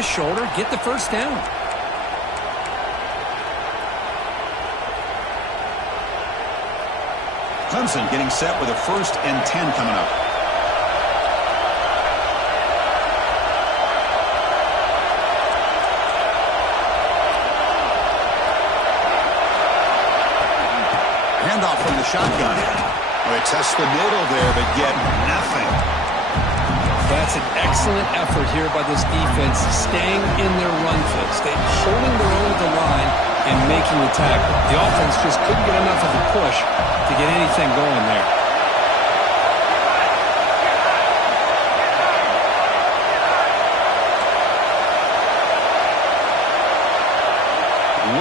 the shoulder, get the first down. Clemson getting set with a 1st and 10 coming up. Handoff from the shotgun. Oh, they test the middle there, but get nothing. That's an excellent effort here by this defense, staying in their run fits. They're holding their own at the line and making the tackle. The offense just couldn't get enough of a push to get anything going there.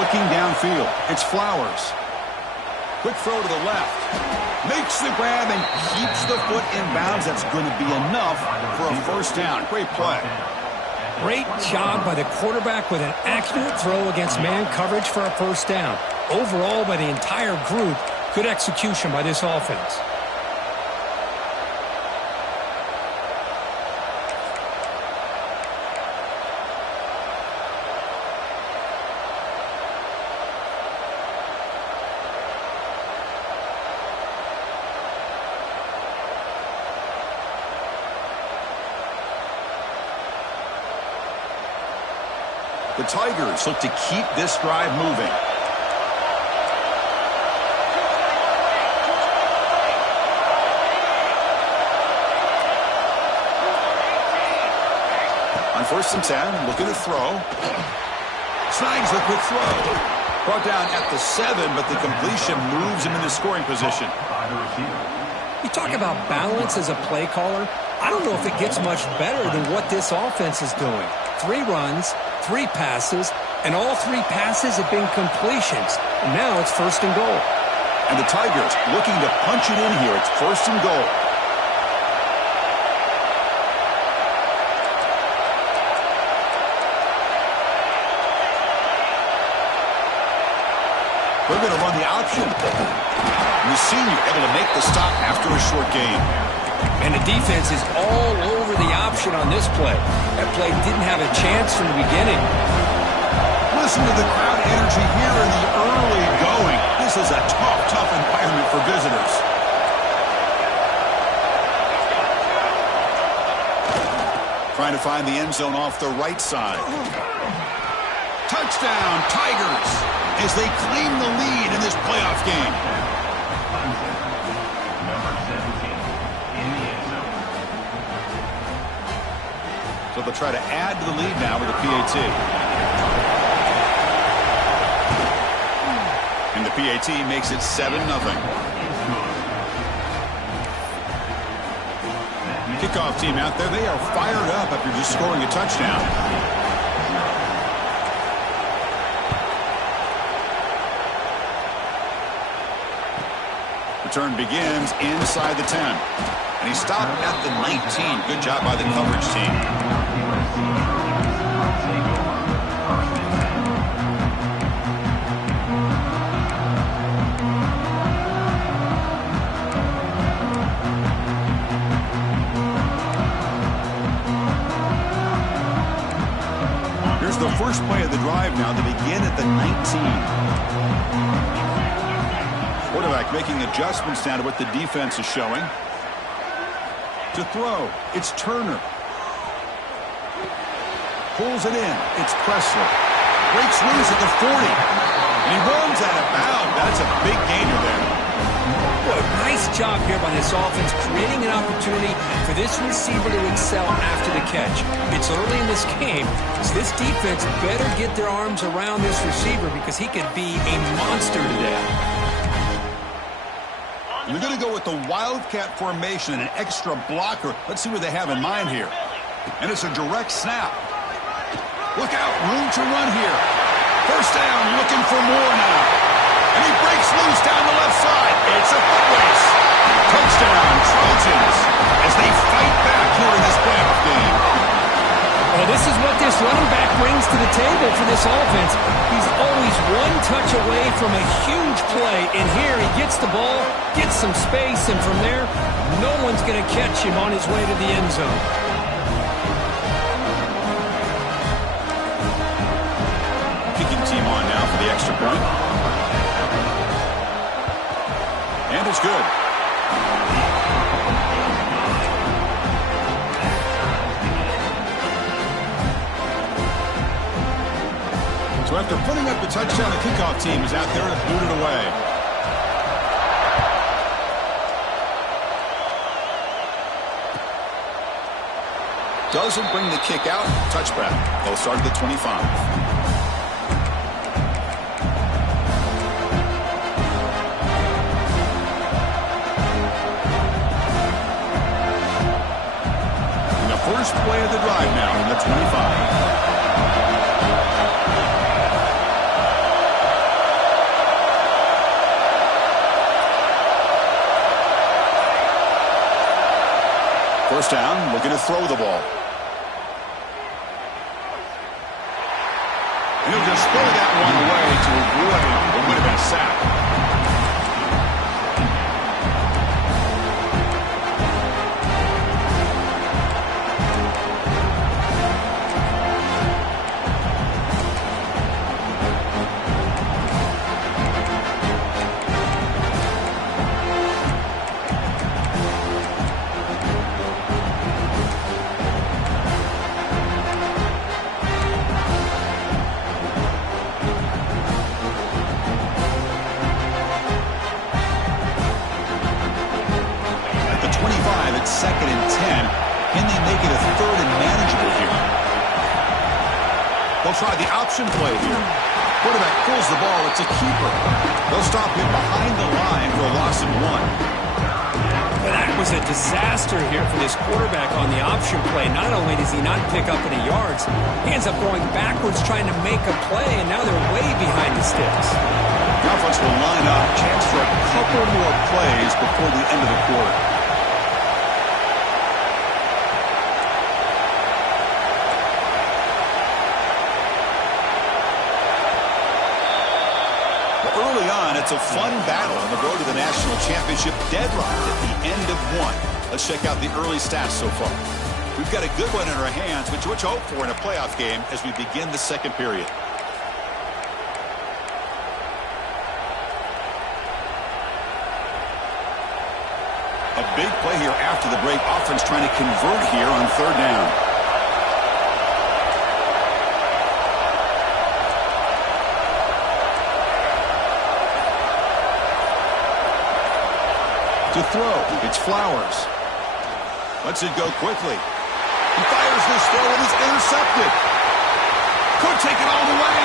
Looking downfield, it's Flowers. Quick throw to the left. Makes the grab and keeps the foot in bounds. That's going to be enough for a first down. Great play. Great job by the quarterback with an accurate throw against man coverage for a first down. Overall, by the entire group, good execution by this offense. The Tigers look to keep this drive moving. On 1st and 10, looking to throw. Snags the quick throw. Brought down at the 7, but the completion moves him into scoring position. You talk about balance as a play caller. I don't know if it gets much better than what this offense is doing. 3 runs, 3 passes, and all 3 passes have been completions. And now it's 1st and goal. And the Tigers looking to punch it in here. It's 1st and goal. They're going to run the option. Senior able to make the stop after a short gain. And the defense is all over the option on this play. That play didn't have a chance from the beginning. Listen to the crowd energy here in the early going. This is a tough environment for visitors. Trying to find the end zone off the right side. Touchdown, Tigers, as they claim the lead in this playoff game. So they'll try to add to the lead now with a PAT. And the PAT makes it 7-0. Kickoff team out there, they are fired up after just scoring a touchdown. Return begins inside the 10. And he stopped at the 19. Good job by the coverage team. Here's the first play of the drive now to begin at the 19. Quarterback making adjustments now to what the defense is showing. To throw, it's Turner. Pulls it in, it's Pressler. Breaks loose at the 40. And he runs out of bounds. That's a big gainer there. Boy, nice job here by this offense, creating an opportunity for this receiver to excel after the catch. It's early in this game, so this defense better get their arms around this receiver because he could be a monster today. They're going to go with the Wildcat formation and an extra blocker. Let's see what they have in mind here. And it's a direct snap. Look out, room to run here. First down, looking for more now. And he breaks loose down the left side. It's a foot race. Touchdown, Trojans, as they fight back here in this playoff game. Well, this is what this running back brings to the table for this offense. He's always one touch away from a huge play. And here he gets the ball, gets some space, and from there, no one's going to catch him on his way to the end zone. point. And it's good. So after putting up the touchdown, the kickoff team is out there to boot it away. Doesn't bring the kick out. Touchback. They'll start at the 25. First play of the drive now in the 25. First down, looking to throw the ball. And he'll just throw that one away to avoid what would have been a sack. Second and 10. Can they make it a third and manageable here? They'll try the option play here. Quarterback pulls the ball. It's a keeper. They'll stop him behind the line for a loss of 1. Well, that was a disaster here for this quarterback on the option play. Not only does he not pick up any yards, he ends up going backwards trying to make a play, and now they're way behind the sticks. The offense will line up. Chance for a couple more plays before the end of the quarter. Early on, it's a fun battle on the road to the national championship, deadlocked at the end of 1. Let's check out the early stats so far. We've got a good one in our hands, which we hope for in a playoff game as we begin the second period. A big play here after the break. Offense trying to convert here on third down. To throw, it's Flowers. Lets it go quickly. He fires this throw and it's intercepted. Could take it all the way.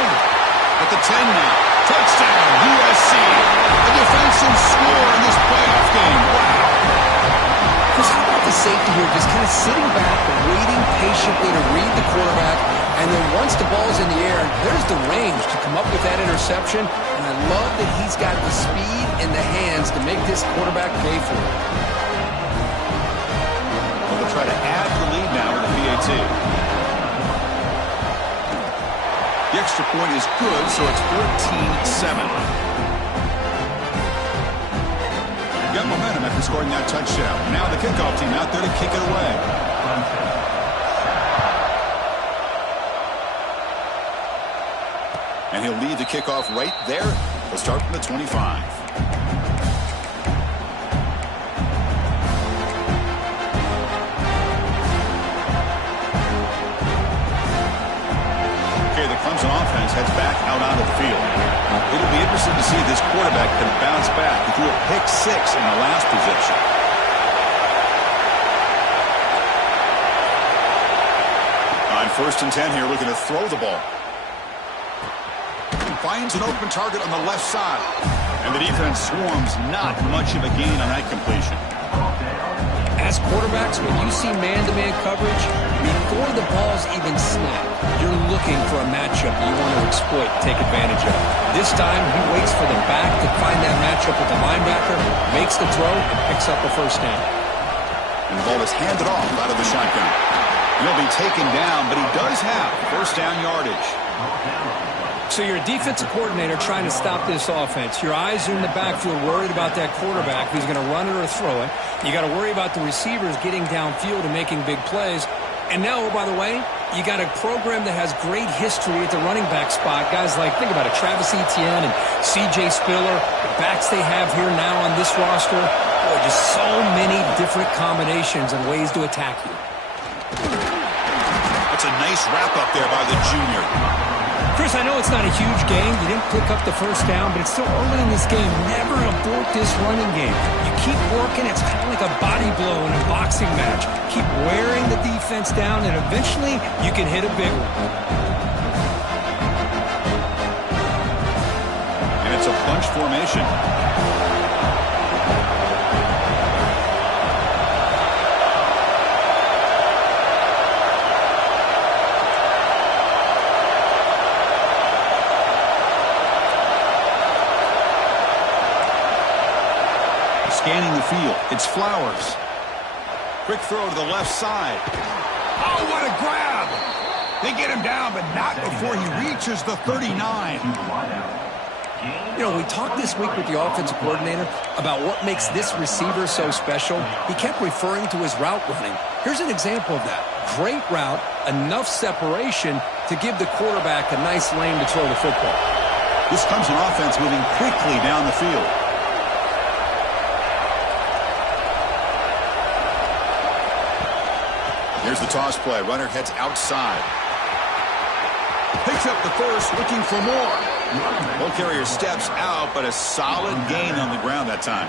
At the 10 now. Touchdown, USC. A defensive score in this playoff game. Wow. Chris, how about the safety here just kind of sitting back, waiting patiently to read the quarterback, and then once the ball's in the air, there's the range to come up with that interception, and I love that he's got the speed and the hands to make this quarterback pay for it. Well, they'll try to add the lead now with the PAT. The extra point is good, so it's 14-7. Got momentum after scoring that touchdown. Now the kickoff team out there to kick it away. And he'll lead the kickoff right there. We'll start from the 25. Okay, the Clemson offense heads back out onto the field. It'll be interesting to see if this quarterback can bounce back. He threw a pick 6 in the last possession. On first and 10 here, looking to throw the ball. Finds an open target on the left side. And the defense swarms, not much of a gain on that completion. As quarterbacks, when you see man-to-man coverage, before the ball's even snapped, you're looking for a matchup you want to exploit, take advantage of. This time, he waits for the back to find that matchup with the linebacker, makes the throw, and picks up a first down. And the ball is handed off out of the shotgun. He'll be taken down, but he does have first down yardage. So you're a defensive coordinator trying to stop this offense. Your eyes are in the backfield, worried about that quarterback who's going to run it or throw it. You got to worry about the receivers getting downfield and making big plays. And now, oh, by the way, You got a program that has great history at the running back spot. Guys like, think about it, Travis Etienne and C.J. Spiller, the backs they have here now on this roster. Boy, just so many different combinations and ways to attack you. That's a nice wrap-up there by the junior. Chris, I know it's not a huge game. You didn't pick up the first down, but it's still early in this game. Never abort this running game. You keep working. It's kind of like a body blow in a boxing match. Keep wearing the defense down, and eventually you can hit a big one. And it's a bunch formation. Scanning the field. It's Flowers. Quick throw to the left side. Oh, what a grab! They get him down, but not before he reaches the 39. You know, we talked this week with the offensive coordinator about what makes this receiver so special. He kept referring to his route running. Here's an example of that. Great route, enough separation to give the quarterback a nice lane to throw the football. This comes an offense moving quickly down the field. Here's the toss play. Runner heads outside. Picks up the first, looking for more. Ball carrier steps out, but a solid gain on the ground that time.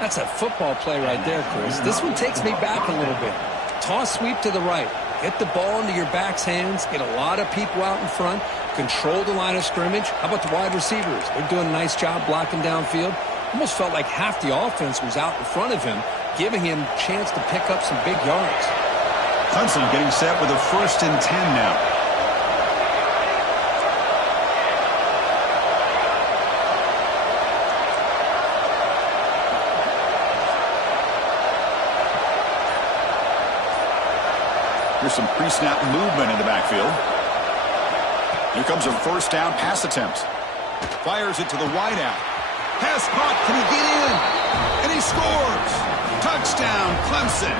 That's a football play right there, Chris. This one takes me back a little bit. Toss sweep to the right. Get the ball into your back's hands. Get a lot of people out in front. Control the line of scrimmage. How about the wide receivers? They're doing a nice job blocking downfield. Almost felt like half the offense was out in front of him, giving him a chance to pick up some big yards. Clemson getting set with a 1st and 10 now. Here's some pre-snap movement in the backfield. Here comes a 1st down pass attempt. Fires it to the wideout. Pass caught. Can he get in? And he scores. Touchdown, Clemson.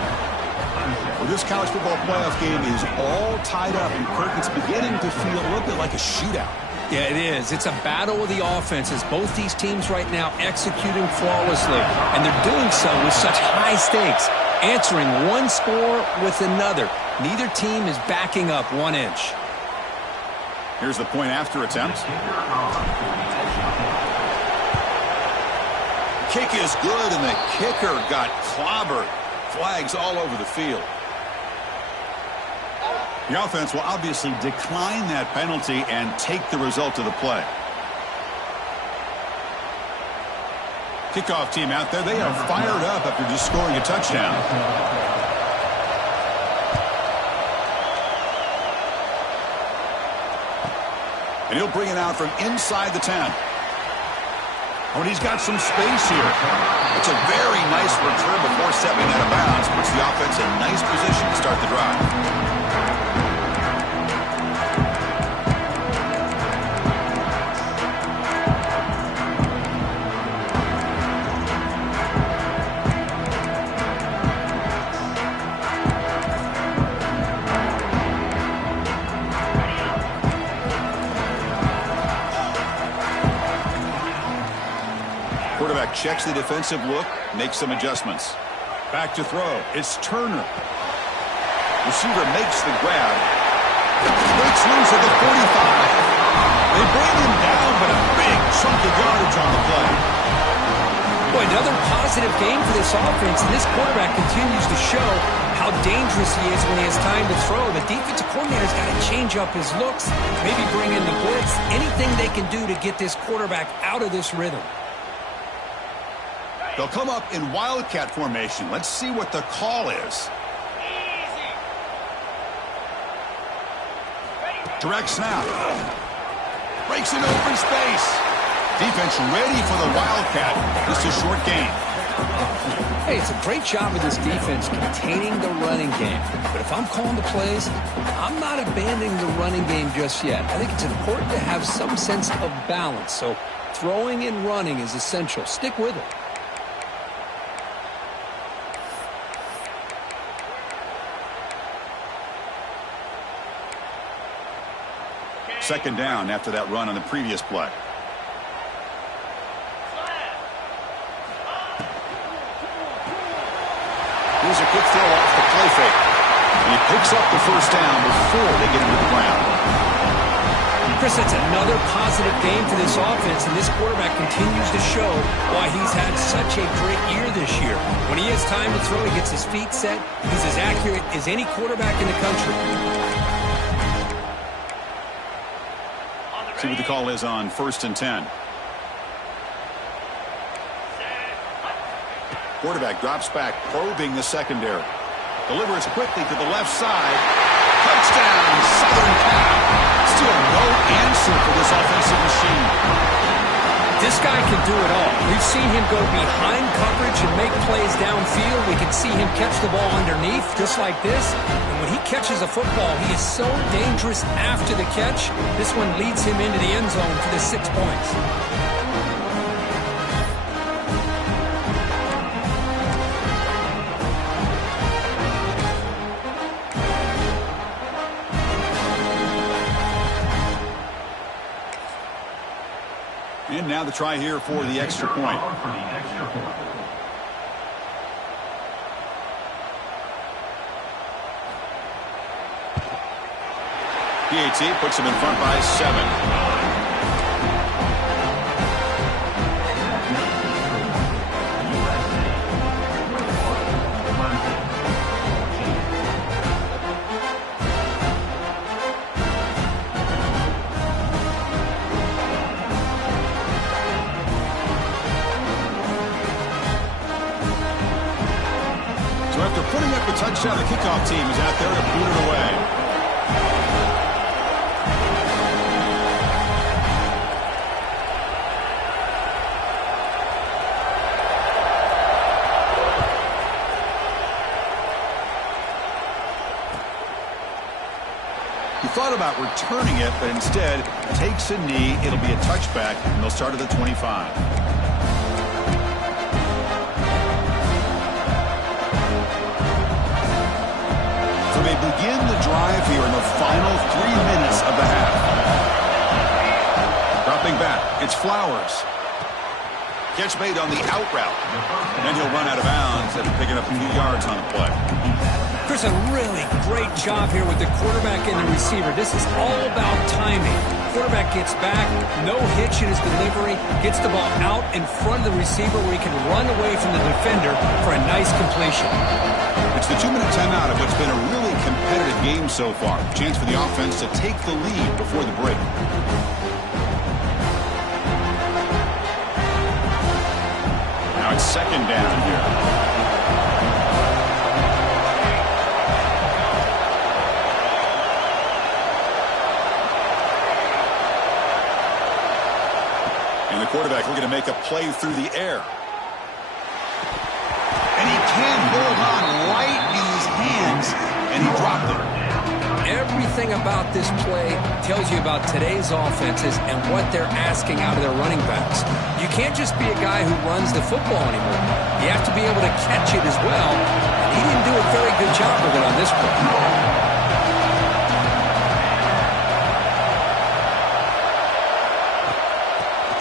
Well, this college football playoff game is all tied up, and Kirk, it's beginning to feel a little bit like a shootout. Yeah, it is. It's a battle of the offenses. Both these teams right now executing flawlessly, and they're doing so with such high stakes, answering one score with another. Neither team is backing up 1 inch. Here's the point after attempt. Kick is good, and the kicker got clobbered. Flags all over the field. The offense will obviously decline that penalty and take the result of the play. Kickoff team out there, they are fired up after just scoring a touchdown. And he'll bring it out from inside the 10. Oh, and he's got some space here. It's a very nice return before stepping out of bounds. Puts the offense in nice position to start the drive. Quarterback checks the defensive look, makes some adjustments. Back to throw. It's Turner. Receiver makes the grab. Breaks loose at the 45. They bring him down, but a big chunk of yardage on the play. Boy, another positive game for this offense, and this quarterback continues to show how dangerous he is when he has time to throw. The defensive coordinator's got to change up his looks, maybe bring in the blitz, anything they can do to get this quarterback out of this rhythm. They'll come up in Wildcat formation. Let's see what the call is. Direct snap. Breaks in open space. Defense ready for the Wildcat. Just a short gain. Hey, it's a great job of this defense containing the running game. But if I'm calling the plays, I'm not abandoning the running game just yet. I think it's important to have some sense of balance. So throwing and running is essential. Stick with it. Second down after that run on the previous play. Here's a quick throw off the play fake. And he picks up the first down before they get into the ground. Chris, that's another positive game for this offense, and this quarterback continues to show why he's had such a great year this year. When he has time to throw, he gets his feet set. He's as accurate as any quarterback in the country. See what the call is on 1st and 10. Quarterback drops back, probing the secondary. Delivers quickly to the left side. Touchdown, Southern Cal. Still no answer for this offensive machine. This guy can do it all. We've seen him go behind coverage and make plays downfield. We can see him catch the ball underneath, just like this. And when he catches a football, he is so dangerous after the catch. This one leads him into the end zone for the 6 points. And now the try here for the extra point. PAT puts him in front by 7. Touchdown. The kickoff team is out there to boot it away. He thought about returning it, but instead takes a knee. It'll be a touchback, and they'll start at the 25. They begin the drive here in the final 3 minutes of the half. Dropping back, it's Flowers. Catch made on the out route. And he'll run out of bounds after picking up a few yards on the play. Chris, a really great job here with the quarterback and the receiver. This is all about timing. Quarterback gets back, no hitch in his delivery, gets the ball out in front of the receiver where he can run away from the defender for a nice completion. It's the 2-minute timeout of what's been a really competitive game so far. Chance for the offense to take the lead before the break. Now it's second down here. And the quarterback looking to make a play through the air. And he can't hold on right in his hands, and he dropped it. Everything about this play tells you about today's offenses and what they're asking out of their running backs. You can't just be a guy who runs the football anymore. You have to be able to catch it as well, and he didn't do a very good job of it on this play.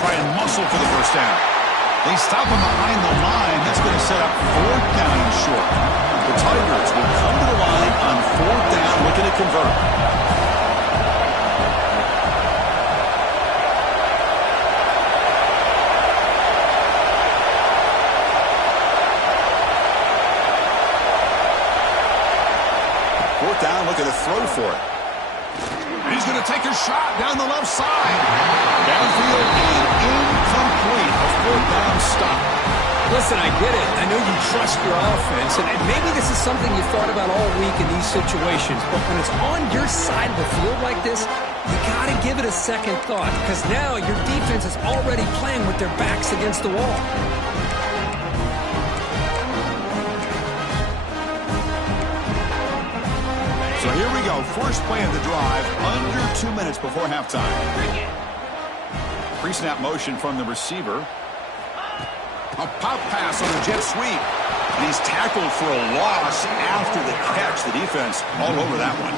Try and muscle for the first down. They stop him behind the line. That's going to set up 4th down and short. The Tigers will come to the line on 4th down, looking to convert. Fourth down, looking to throw for it. And he's going to take a shot down the left side. Downfield and incomplete. A 4th down stop. Listen, I get it. I know you trust your offense, and maybe this is something you thought about all week in these situations, but when it's on your side of the field like this, you got to give it a second thought, because now your defense is already playing with their backs against the wall. So here we go. First play of the drive, under 2 minutes before halftime. Pre-snap motion from the receiver. A pop pass on a jet sweep. And he's tackled for a loss after the catch. The defense all over that one.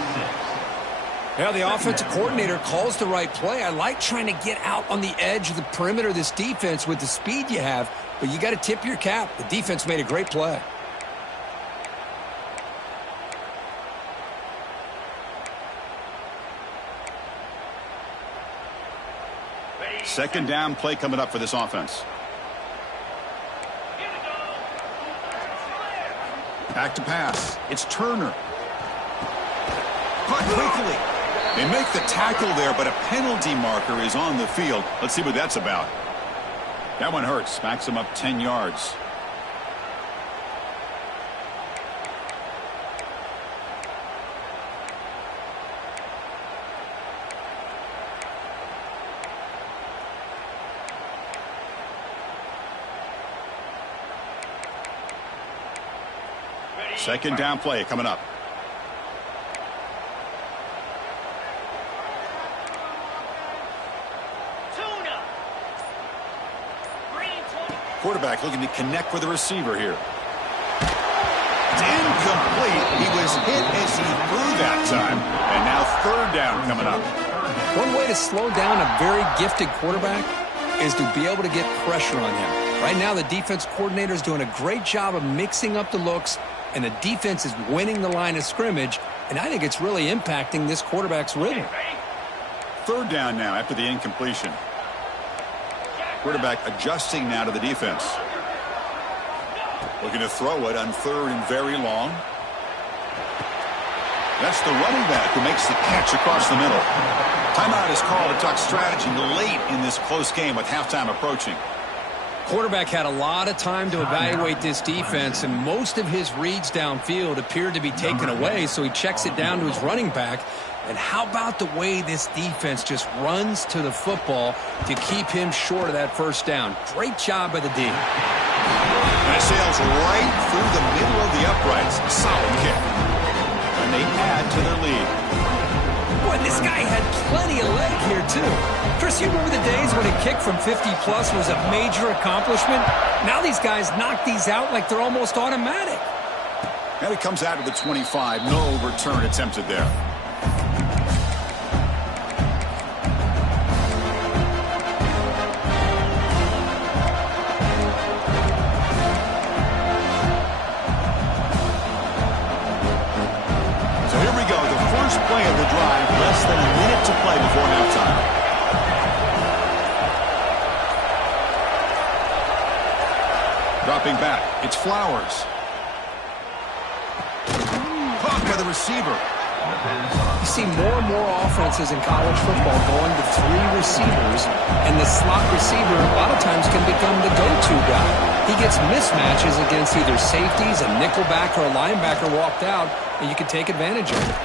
Yeah, the offensive coordinator calls the right play. I like trying to get out on the edge of the perimeter of this defense with the speed you have, but you got to tip your cap. The defense made a great play. Second down play coming up for this offense. Back to pass. It's Turner. Caught quickly. They make the tackle there, but a penalty marker is on the field. Let's see what that's about. That one hurts. Backs him up 10 yards. Second down play coming up. Quarterback looking to connect with the receiver here. It's incomplete. He was hit as he threw that time. And now third down coming up. One way to slow down a very gifted quarterback is to be able to get pressure on him. Right now, the defense coordinator is doing a great job of mixing up the looks, and the defense is winning the line of scrimmage, and I think it's really impacting this quarterback's rhythm. Third down now after the incompletion. Quarterback adjusting now to the defense. Looking to throw it on third and very long. That's the running back who makes the catch across the middle. Timeout is called to talk strategy late in this close game with halftime approaching. Quarterback had a lot of time to evaluate this defense, and most of his reads downfield appeared to be taken away, so he checks it down to his running back. And how about the way this defense just runs to the football to keep him short of that first down? Great job by the D. And it sails right through the middle of the uprights. Solid kick. And they add to their lead. Boy, this guy had plenty of leg here, too. Chris, you remember the days when a kick from 50-plus was a major accomplishment? Now these guys knock these out like they're almost automatic. And it comes out of the 25. No return attempted there. Play of the drive, less than a minute to play before halftime. Dropping back, it's Flowers. Caught by the receiver. You see more and more offenses in college football going to three receivers, and the slot receiver a lot of times can become the go-to guy. He gets mismatches against either safeties, a nickelback, or a linebacker walked out, and you can take advantage of it.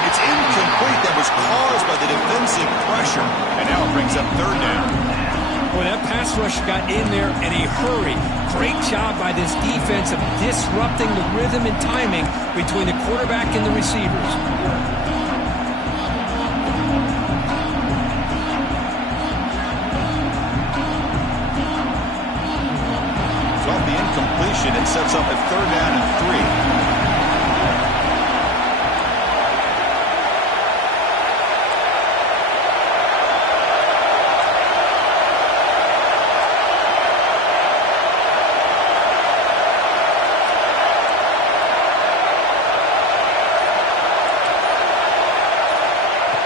It's incomplete. That was caused by the defensive pressure. And now it brings up third down. Boy, that pass rush got in there in a hurry. Great job by this defense of disrupting the rhythm and timing between the quarterback and the receivers. So off the incompletion, it sets up a third down and 3.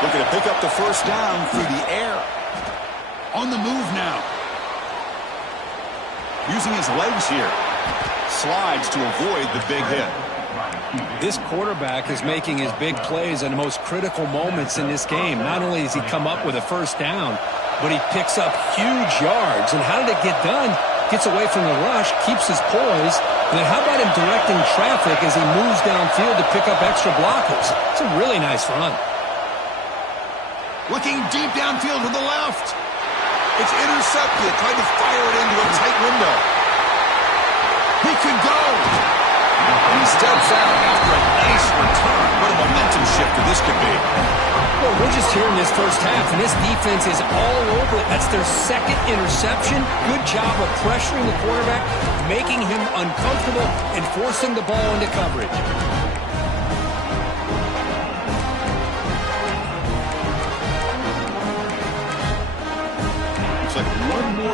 Looking to pick up the first down through the air. On the move now. Using his legs here. Slides to avoid the big hit. This quarterback is making his big plays in the most critical moments in this game. Not only does he come up with a first down, but he picks up huge yards. And how did it get done? Gets away from the rush, keeps his poise. And then how about him directing traffic as he moves downfield to pick up extra blockers? It's a really nice run. Looking deep downfield to the left. It's intercepted. Trying to fire it into a tight window. He could go. And he steps out after a nice return. What a momentum shifter this could be. Well, we're just here in this first half, and this defense is all over it. That's their second interception. Good job of pressuring the quarterback, making him uncomfortable, and forcing the ball into coverage.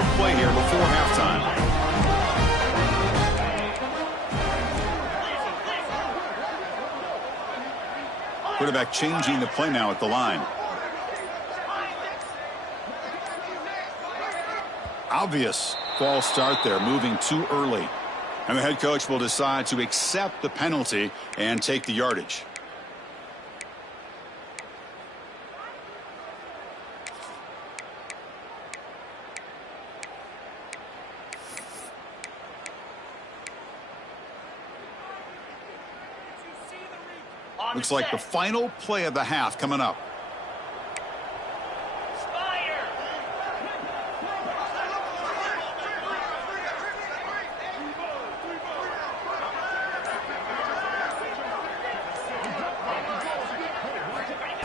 short play here before halftime. Quarterback changing the play now at the line. Obvious false start there, moving too early. And the head coach will decide to accept the penalty and take the yardage. Looks like the final play of the half coming up.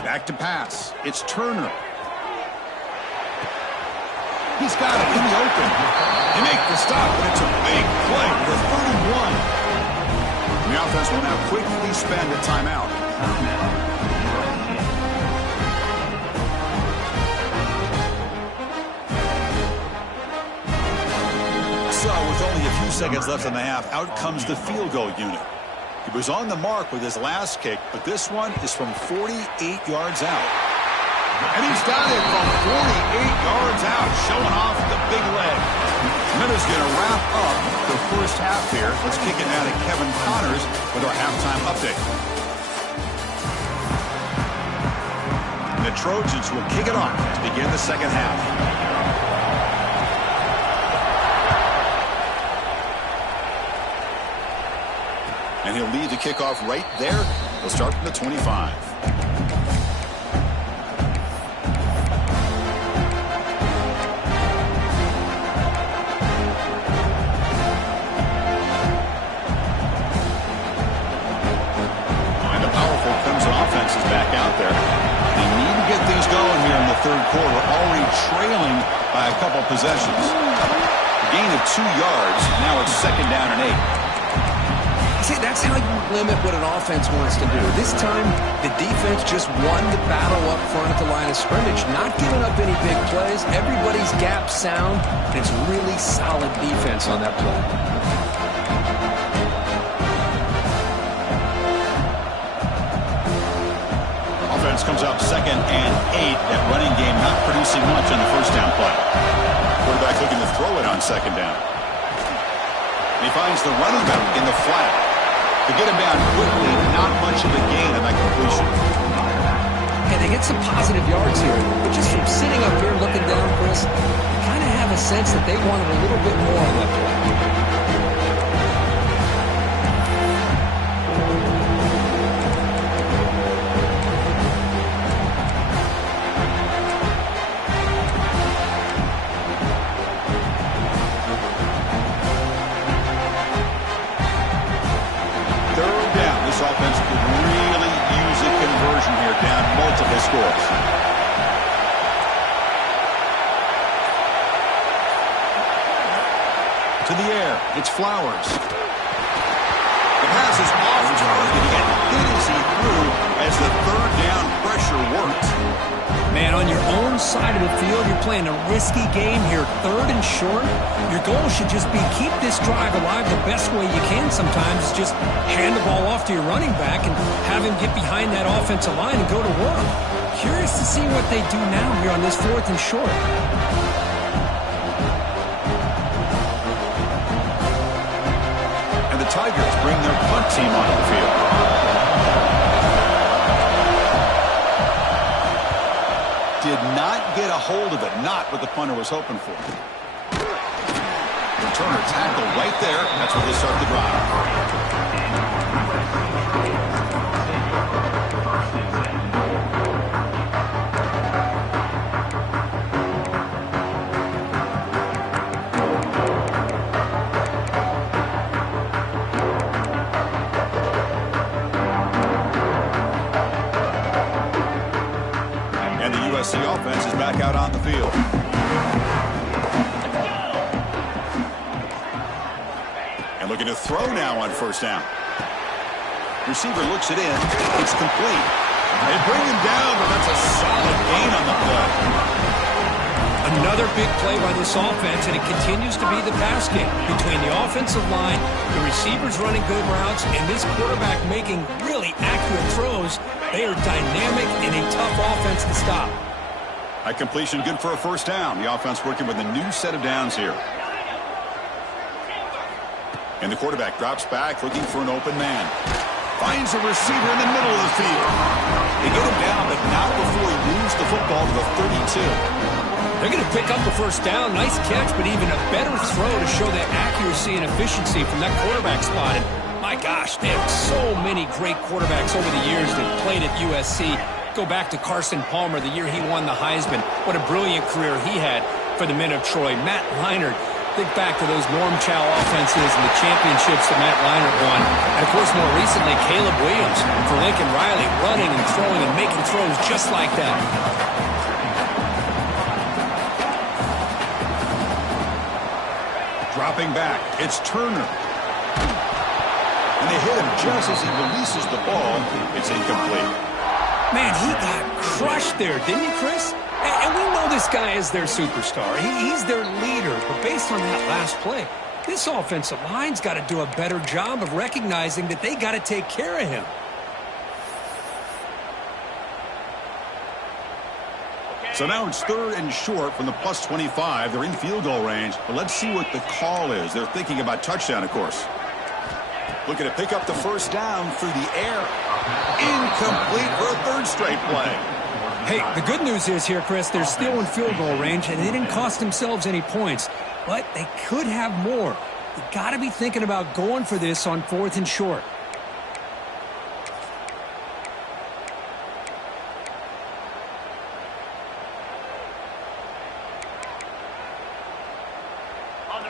Back to pass. It's Turner. He's got it in the open. They make the stop, but it's a big play for 31. The offense will now quickly spend a timeout. So with only a few seconds left in the half, out comes the field goal unit. He was on the mark with his last kick, but this one is from 48 yards out. And he's got it from 48 yards out, showing off the big leg. Minnesota is going to wrap up the first half here. Let's kick it now to Kevin Connors with our halftime update. And the Trojans will kick it off to begin the second half. And he'll lead the kickoff right there. He'll start from the 25. Back out there. They need to get things going here in the third quarter, already trailing by a couple possessions. A gain of 2 yards. Now it's second down and 8. See, that's how you limit what an offense wants to do. This time, the defense just won the battle up front at the line of scrimmage, not giving up any big plays. Everybody's gap sound, and it's really solid defense on that play. Comes up second and 8. That running game not producing much on the first down play. Quarterback looking to throw it on second down. And he finds the running back in the flat. To get him down quickly, not much of a gain on that completion. Hey, they get some positive yards here, but just from sitting up here looking down, Chris, you kind of have a sense that they wanted a little bit more on that play. Scores. To the air, it's Flowers. The pass is off target. He got hit as he threw as the third down pressure worked. Man, on your own side of the field, you're playing a risky game here. Third and short. Your goal should just be keep this drive alive the best way you can sometimes. Is just hand the ball off to your running back and have him get behind that offensive line and go to work. Curious to see what they do now here on this fourth and short. And the Tigers bring their punt team onto the field. Did not get a hold of it, not what the punter was hoping for. Turner tackled right there. That's where they start the drive. The offense is back out on the field. And looking to throw now on first down. Receiver looks it in. It's complete. They bring him down, but that's a solid gain on the play. Another big play by this offense, and it continues to be the pass game. Between the offensive line, the receivers running good routes, and this quarterback making really accurate throws, they are dynamic and a tough offense to stop. A completion good for a first down. The offense working with a new set of downs here. And the quarterback drops back looking for an open man. Finds a receiver in the middle of the field. They get him down, but not before he moves the football to the 32. They're going to pick up the first down. Nice catch, but even a better throw to show that accuracy and efficiency from that quarterback spot. And my gosh, they have so many great quarterbacks over the years that played at USC. Go back to Carson Palmer, the year he won the Heisman. What a brilliant career he had for the men of Troy. Matt Leinart. Think back to those Norm Chow offenses and the championships that Matt Leinart won. And, of course, more recently, Caleb Williams for Lincoln Riley, running and throwing and making throws just like that. Dropping back, it's Turner. And they hit him just as he releases the ball. It's incomplete. Man, he got crushed there, didn't he, Chris? And we know this guy is their superstar. He's their leader. But based on that last play, this offensive line's got to do a better job of recognizing that they got to take care of him. So now it's 3rd and short from the plus 25. They're in field goal range. But let's see what the call is. They're thinking about touchdown, of course. Looking to pick up the first down through the air. Incomplete for a 3rd straight play. Hey, the good news is here, Chris, they're still in field goal range, and they didn't cost themselves any points. But they could have more. You got to be thinking about going for this on 4th and short.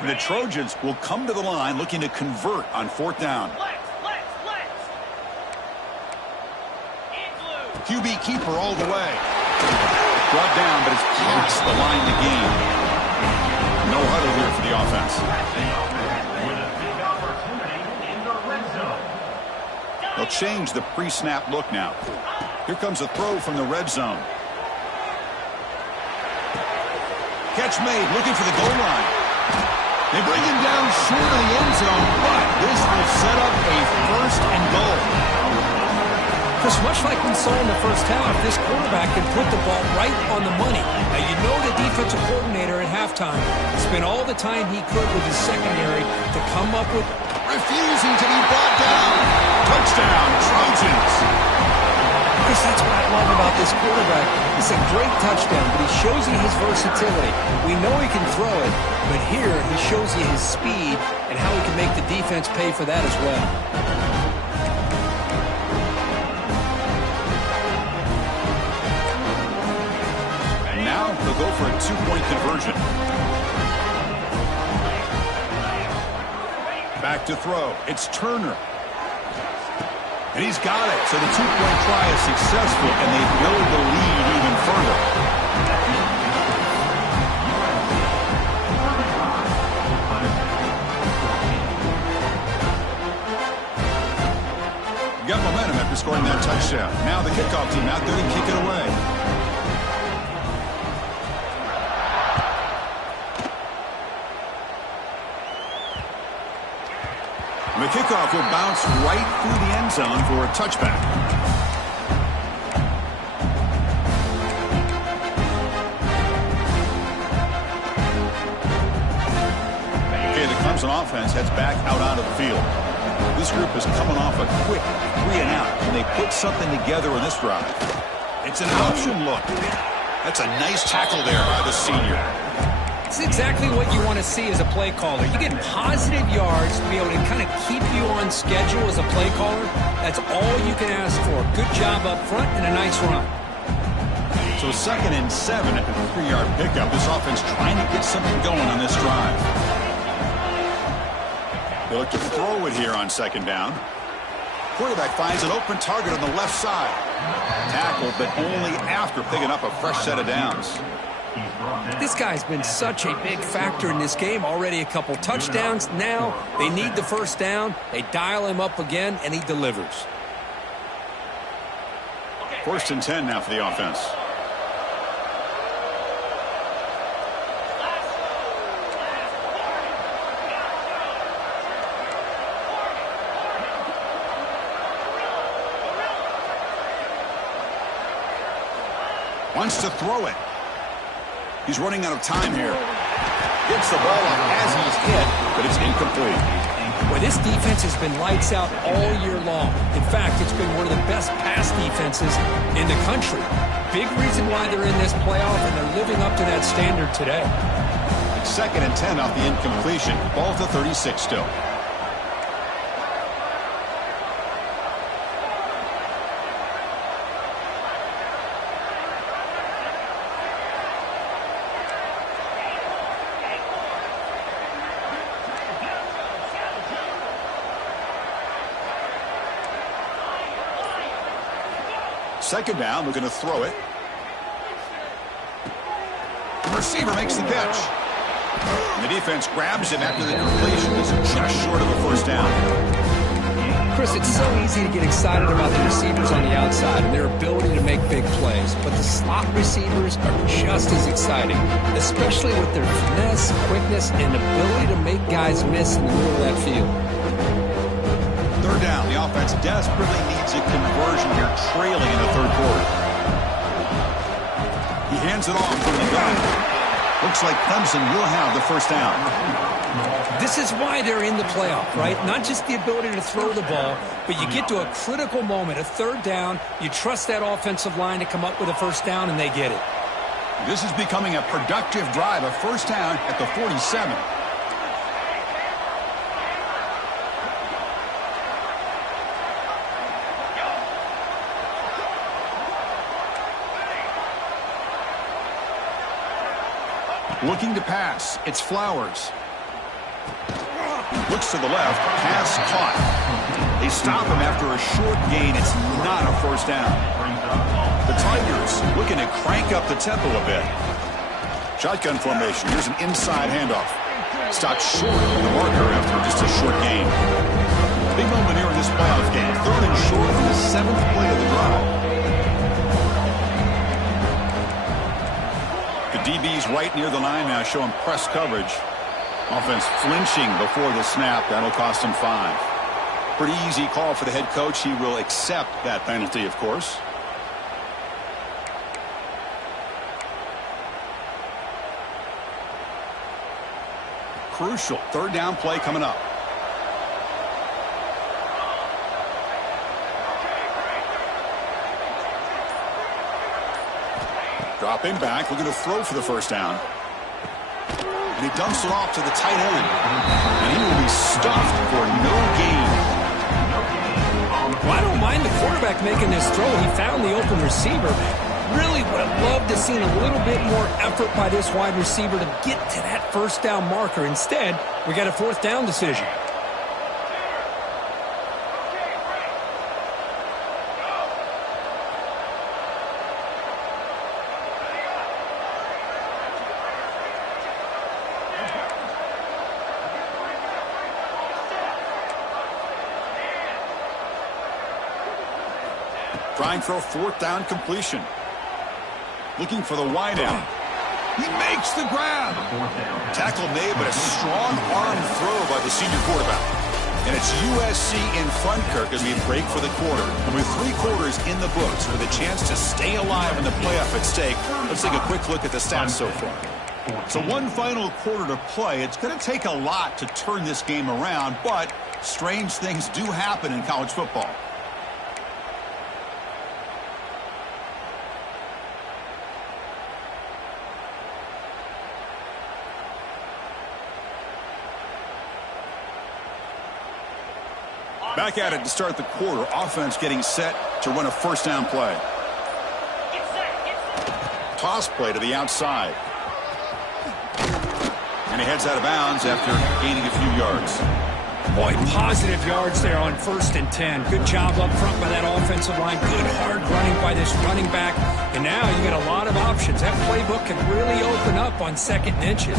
And the Trojans will come to the line looking to convert on 4th down. QB keeper all the way. Brought down, but it's past the line to gain. No huddle here for the offense. They'll change the pre-snap look now. Here comes a throw from the red zone. Catch made, looking for the goal line. They bring him down short of the end zone, but this will set up a 1st and goal. Because much like we saw in the first half, this quarterback can put the ball right on the money. Now, you know the defensive coordinator at halftime spent all the time he could with his secondary to come up with... Refusing to be brought down. Touchdown, Trojans. Chris, that's what I love about this quarterback. It's a great touchdown, but he shows you his versatility. We know he can throw it, but here he shows you his speed and how he can make the defense pay for that as well. They'll go for a 2-point conversion. Back to throw. It's Turner. And he's got it. So the 2-point try is successful, and they build the lead even further. You got momentum after scoring that touchdown. Now the kickoff team out there to kick it away. The kickoff will bounce right through the end zone for a touchback. Okay, the Clemson offense heads back out onto the field. This group is coming off a quick 3-and-out, and they put something together in this drive. It's an option look. That's a nice tackle there by the senior. It's exactly what you want to see as a play caller. You get positive yards to be able to kind of keep you on schedule as a play caller. That's all you can ask for. Good job up front and a nice run. So 2nd and 7 at the 3-yard pickup. This offense trying to get something going on this drive. They look to throw it here on 2nd down. Quarterback finds an open target on the left side. Tackled, but only after picking up a fresh set of downs. This guy's been such a big factor in this game. Already a couple touchdowns. Now they need the first down. They dial him up again, and he delivers. 1st and 10 now for the offense. Wants to throw it. He's running out of time here. Gets the ball off as he's hit, but it's incomplete. Well, this defense has been lights out all year long. In fact, it's been one of the best pass defenses in the country. Big reason why they're in this playoff, and they're living up to that standard today. 2nd and 10 off the incompletion. Ball to 36 still. Second down, looking to throw it. The receiver makes the catch. And the defense grabs him after the completion. He's just short of a first down. Chris, it's so easy to get excited about the receivers on the outside and their ability to make big plays. But the slot receivers are just as exciting, especially with their finesse, quickness, and ability to make guys miss in the middle of that field. Third down. The offense desperately needs a conversion here, trailing in the third quarter. He hands it off from the gun. Looks like Clemson will have the first down. This is why they're in the playoff, right? Not just the ability to throw the ball, but you get to a critical moment, a third down, you trust that offensive line to come up with a first down, and they get it. This is becoming a productive drive, a first down at the 47. Looking to pass. It's Flowers. Looks to the left. Pass caught. They stop him after a short gain. It's not a first down. The Tigers looking to crank up the tempo a bit. Shotgun formation. Here's an inside handoff. Stopped short of the marker after just a short gain. Big moment here in this playoff game. 3rd and short on the 7th play of the drive. The DB's right near the line now, showing press coverage. Offense flinching before the snap. That'll cost him 5. Pretty easy call for the head coach. He will accept that penalty, of course. Crucial 3rd down play coming up. Dropping back, looking to throw for the first down. And he dumps it off to the tight end. And he will be stuffed for no gain. Well, I don't mind the quarterback making this throw. He found the open receiver. Really would have loved to seen a little bit more effort by this wide receiver to get to that first down marker. Instead, we got a 4th down decision. Trying for a 4th down completion. Looking for the wideout. He makes the grab. Tackle made, but a strong arm throw by the senior quarterback. And it's USC in front, Kirk, as we break for the quarter. And with 3 quarters in the books with a chance to stay alive in the playoff at stake, let's take a quick look at the stats so far. So one final quarter to play. It's going to take a lot to turn this game around, but strange things do happen in college football. Back at it to start the quarter. Offense getting set to run a first down play. Toss play to the outside. And he heads out of bounds after gaining a few yards. Boy, positive yards there on 1st and 10. Good job up front by that offensive line. Good hard running by this running back. And now you got a lot of options. That playbook can really open up on 2nd and inches.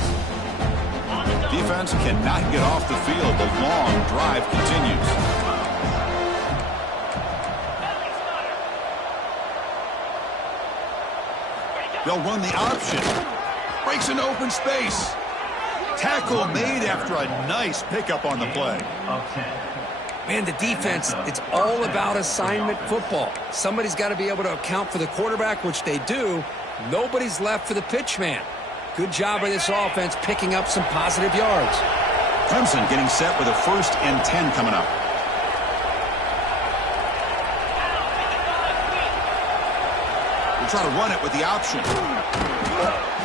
Defense cannot get off the field. The long drive continues. They'll run the option. Breaks into open space. Tackle made after a nice pickup on the play. Man, the defense, it's all about assignment football. Somebody's got to be able to account for the quarterback, which they do, Nobody's left for the pitch man. Good job by this offense picking up some positive yards. Clemson getting set with a 1st and 10 coming up. We'll try to run it with the option.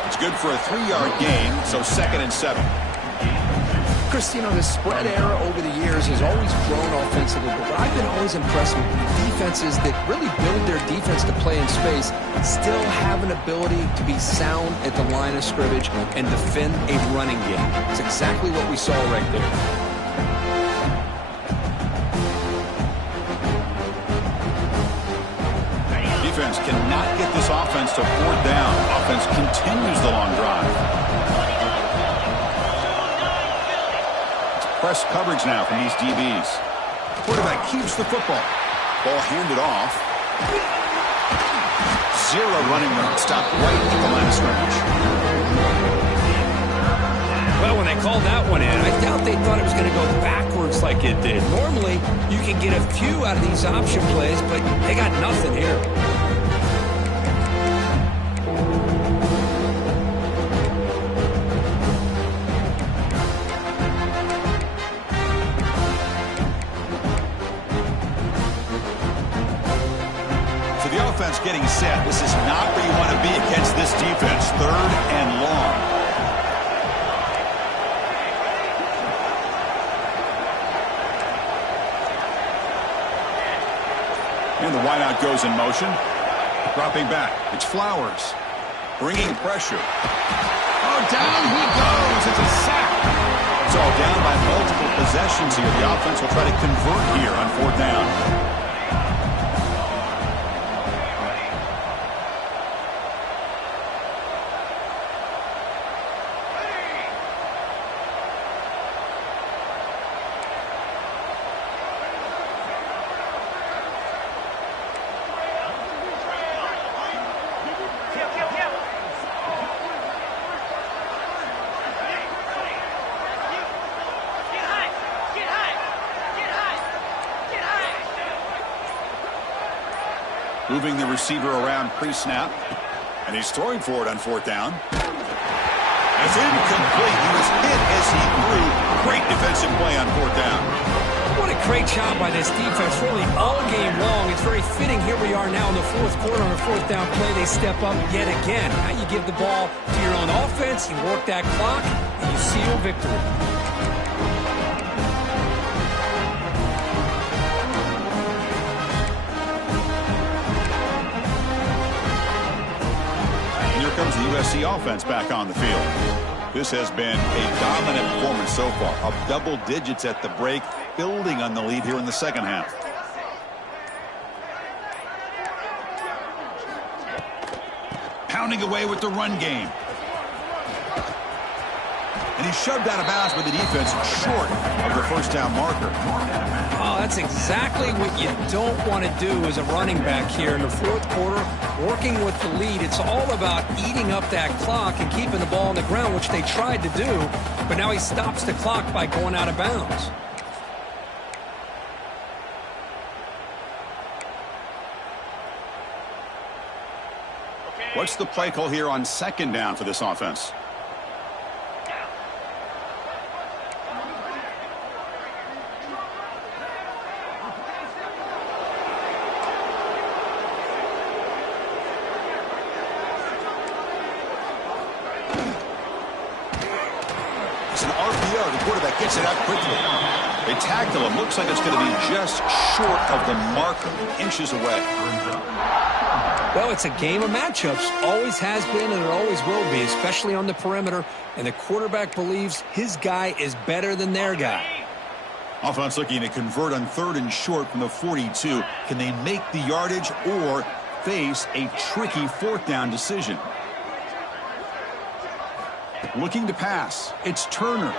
It's good for a 3-yard gain, so 2nd and 7. Christine, the spread era over the years has always grown offensively, but I've been always impressed with defenses that really build their defense to play in space, still have an ability to be sound at the line of scrimmage and defend a running game. It's exactly what we saw right there. Defense cannot get this offense to 4th down. Offense continues the long drive. Press coverage now from these DBs. Quarterback keeps the football. Ball handed off. 0 running room. Stopped right at the line of scrimmage. Well, when they called that one in, I doubt they thought it was going to go backwards like it did. Normally, you can get a few out of these option plays, but they got nothing here. Getting set. This is not where you want to be against this defense. 3rd and long. And the wideout goes in motion. Dropping back. It's Flowers. Bringing pressure. Oh, down he goes. It's a sack. It's all down by multiple possessions here. The offense will try to convert here on 4th down. Moving the receiver around pre-snap. And he's throwing for it on 4th down. It's incomplete. He was hit as he threw. Great defensive play on 4th down. What a great job by this defense, really all game long. It's very fitting. Here we are now in the 4th quarter on a 4th down play. They step up yet again. Now you give the ball to your own offense, you work that clock, and you seal victory. Comes the USC offense back on the field. This has been a dominant performance so far. Up double digits at the break, building on the lead here in the 2nd half. Pounding away with the run game. And he's shoved out of bounds by the defense short of the 1st down marker. Oh, that's exactly what you don't want to do as a running back here in the 4th quarter. Working with the lead, it's all about eating up that clock and keeping the ball on the ground, which they tried to do. But now he stops the clock by going out of bounds. What's the play call here on 2nd down for this offense? The quarterback gets it out quickly. They tackle him. Looks like it's going to be just short of the marker, inches away. Well, it's a game of matchups. Always has been and it always will be, especially on the perimeter. And the quarterback believes his guy is better than their guy. Offense looking to convert on 3rd and short from the 42. Can they make the yardage or face a tricky 4th down decision? Looking to pass. It's Turner.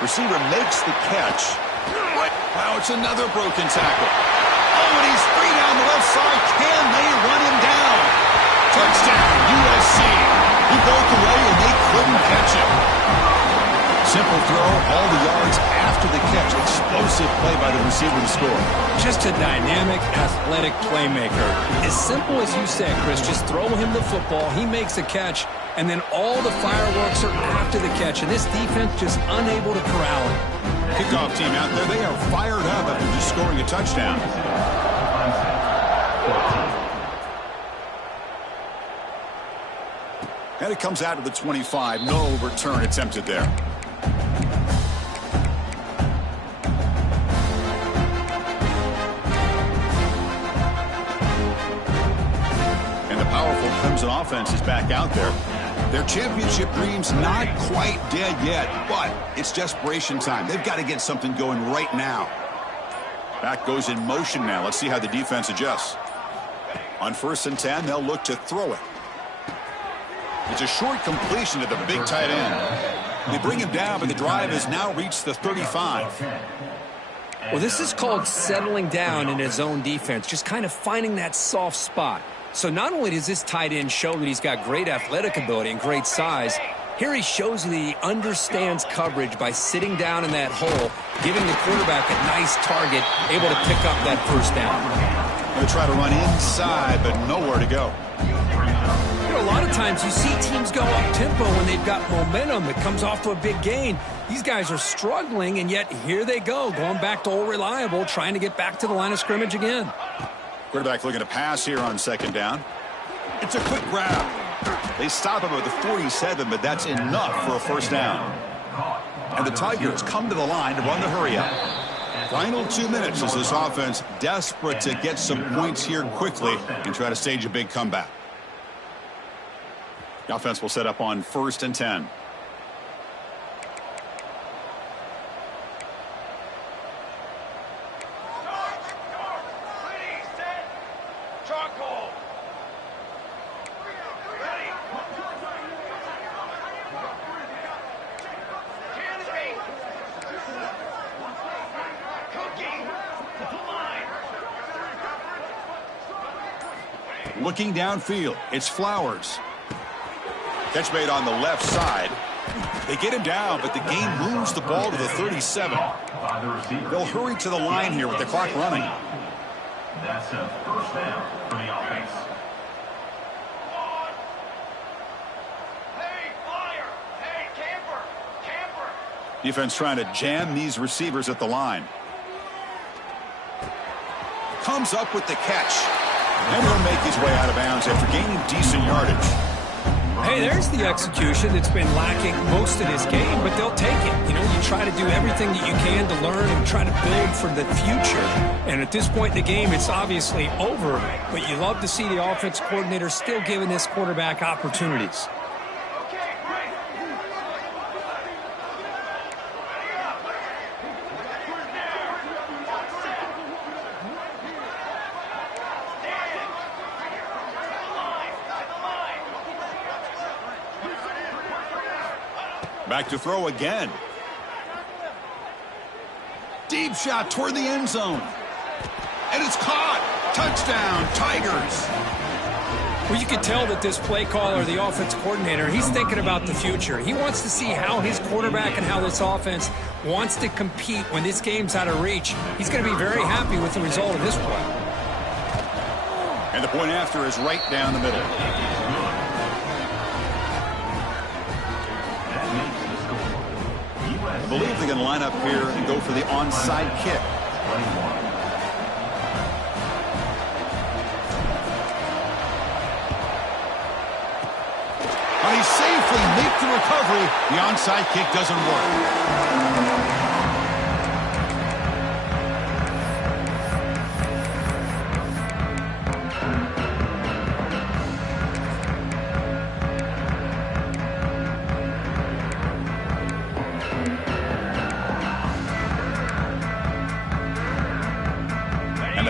Receiver makes the catch. Wow, it's another broken tackle. Oh, and he's free down the left side. Can they run him down? Touchdown, USC. He broke away and they couldn't catch him. Simple throw, all the yards after the catch. Explosive play by the receiver to score. Just a dynamic, athletic playmaker. As simple as you said, Chris, just throw him the football, he makes a catch, and then all the fireworks are after the catch, and this defense just unable to corral him. Kickoff team out there, they are fired up after just scoring a touchdown. And it comes out to the 25. No return attempted there. And the powerful Clemson offense is back out there. Their championship dreams not quite dead yet, but it's desperation time. They've got to get something going right now. Back goes in motion now. Let's see how the defense adjusts. On 1st and 10, they'll look to throw it. It's a short completion to the big tight end. They bring him down, but the drive has now reached the 35. Well, this is called settling down in his own defense, just kind of finding that soft spot. So not only does this tight end show that he's got great athletic ability and great size, here he shows that he understands coverage by sitting down in that hole, giving the quarterback a nice target, able to pick up that first down. Going to try to run inside, but nowhere to go. You know, a lot of times you see teams go up-tempo when they've got momentum that comes off to a big gain. These guys are struggling, and yet here they go, going back to old reliable, trying to get back to the line of scrimmage again. Quarterback looking to pass here on 2nd down. It's a quick grab. They stop him at the 47, but that's enough for a first down. And the Tigers come to the line to run the hurry-up. Final 2 minutes as this offense desperate to get some points here quickly and try to stage a big comeback. The offense will set up on 1st and 10. Looking downfield, it's Flowers. Catch made on the left side. They get him down, but the game moves the ball to the 37. They'll hurry to the line here with the clock running. That's a first down for the offense. Hey, flyer! Hey, camper! Camper! Defense trying to jam these receivers at the line. Comes up with the catch. And he'll make his way out of bounds after gaining decent yardage. Hey, there's the execution that's been lacking most of this game, but they'll take it. You know, you try to do everything that you can to learn and try to build for the future. And at this point in the game, it's obviously over, but you love to see the offense coordinator still giving this quarterback opportunities. Back to throw again. Deep shot toward the end zone. And it's caught. Touchdown, Tigers. Well, you can tell that this play caller, the offense coordinator, he's thinking about the future. He wants to see how his quarterback and how this offense wants to compete when this game's out of reach. He's going to be very happy with the result of this play. And the point after is right down the middle. I believe they're going to line up here and go for the onside kick. But he safely makes the recovery. The onside kick doesn't work.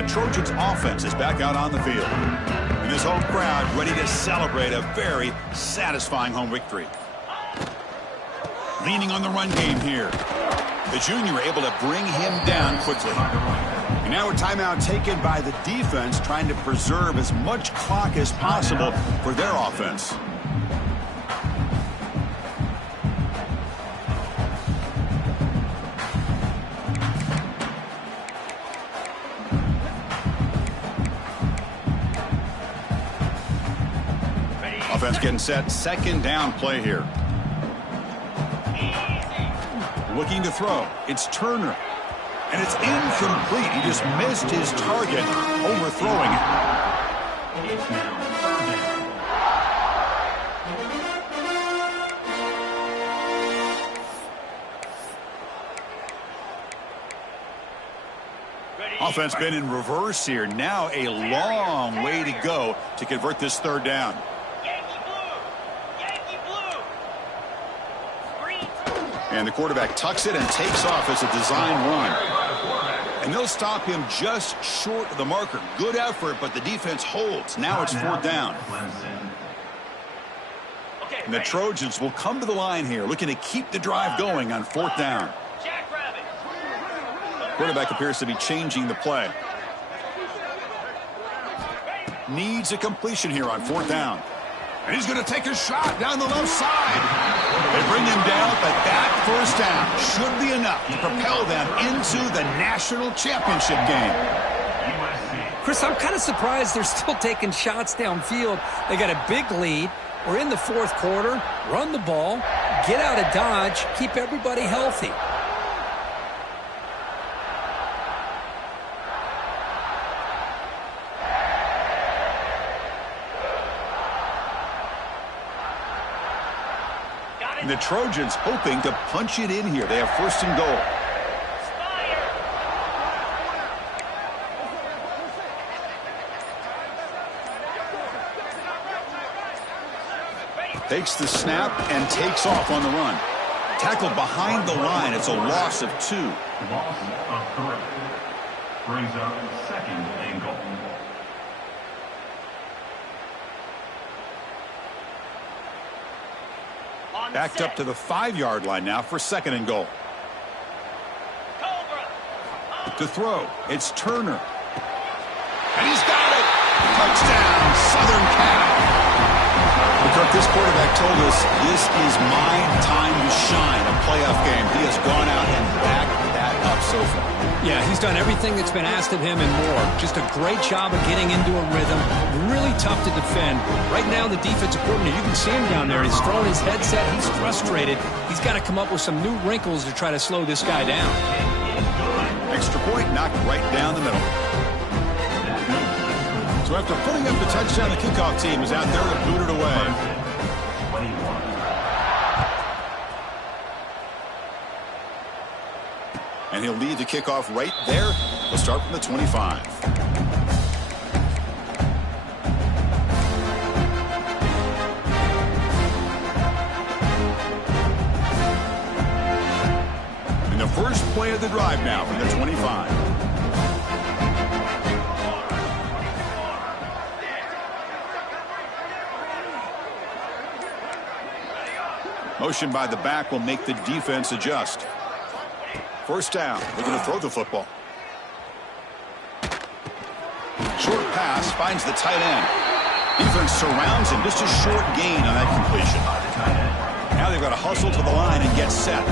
Trojans offense is back out on the field. And this home crowd ready to celebrate a very satisfying home victory. Leaning on the run game here. The junior able to bring him down quickly. And now a timeout taken by the defense trying to preserve as much clock as possible for their offense. Offense getting set. Second down play here. Looking to throw. It's Turner. And it's incomplete. He just missed his target, overthrowing it. It's now third down. Offense been in reverse here. Now a long way to go to convert this third down. Yankee blue! Yankee blue! Green. And the quarterback tucks it and takes off as a design run. And they'll stop him just short of the marker. Good effort, but the defense holds. Now it's fourth down. Okay, And the Trojans will come to the line here, looking to keep the drive going on fourth down. Jackrabbit! Quarterback appears to be changing the play. Needs a completion here on fourth down. And he's going to take a shot down the left side. They bring him down, but that first down should be enough to propel them into the national championship game. Chris, I'm kind of surprised they're still taking shots downfield. They got a big lead. We're in the fourth quarter. Run the ball. Get out of Dodge. Keep everybody healthy. And the Trojans hoping to punch it in here. They have first and goal. Takes the snap and takes off on the run. Tackled behind the line. It's a loss of 2. Loss of 3. Brings up second and goal. Backed up to the 5-yard line now for second and goal. To throw, it's Turner. And he's got it! Touchdown, Southern Cal! Kirk, this quarterback told us this is my time to shine, a playoff game. He has gone out and backed that up so far. Yeah, he's done everything that's been asked of him and more. Just a great job of getting into a rhythm. Really tough to defend. Right now, the defensive coordinator, you can see him down there. He's throwing his headset. He's frustrated. He's got to come up with some new wrinkles to try to slow this guy down. Extra point knocked right down the middle. So after putting up the touchdown, the kickoff team is out there to boot it away. 21. And he'll lead the kickoff right there. We'll start from the 25. And the first play of the drive now from the 25. Motion by the back will make the defense adjust. First down. They're going to throw the football. Short pass finds the tight end. Defense surrounds him. Just a short gain on that completion. Now they've got to hustle to the line and get set.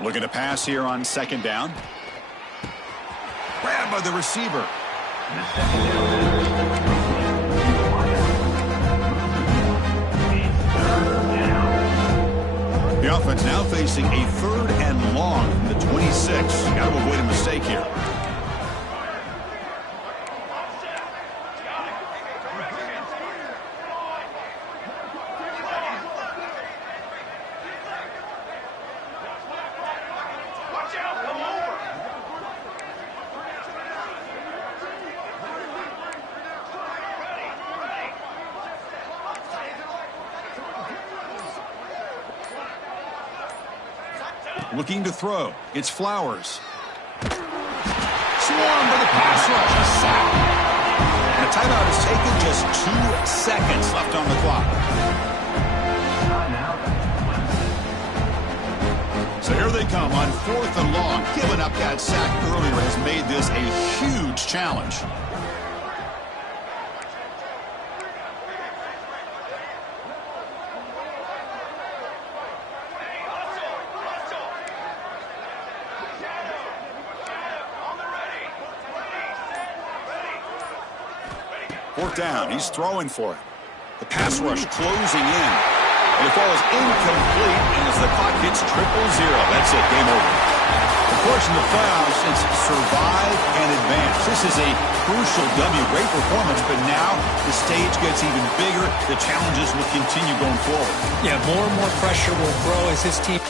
Looking to pass here on second down. Grabbed by the receiver. The offense now facing a third and long from the 26. Got to avoid a mistake here. Looking to throw. It's Flowers. Swarmed by the pass rush. A sack. And a timeout is taken. Just 2 seconds left on the clock. So here they come on fourth and long. Giving up that sack earlier has made this a huge challenge. Fourth down. He's throwing for it. The pass rush closing in. And the ball is incomplete as the clock hits 0-0. That's it. Game over. Of course, in the playoffs, it's survive and advance. This is a crucial W. Great performance, but now the stage gets even bigger. The challenges will continue going forward. Yeah, more and more pressure will grow as his team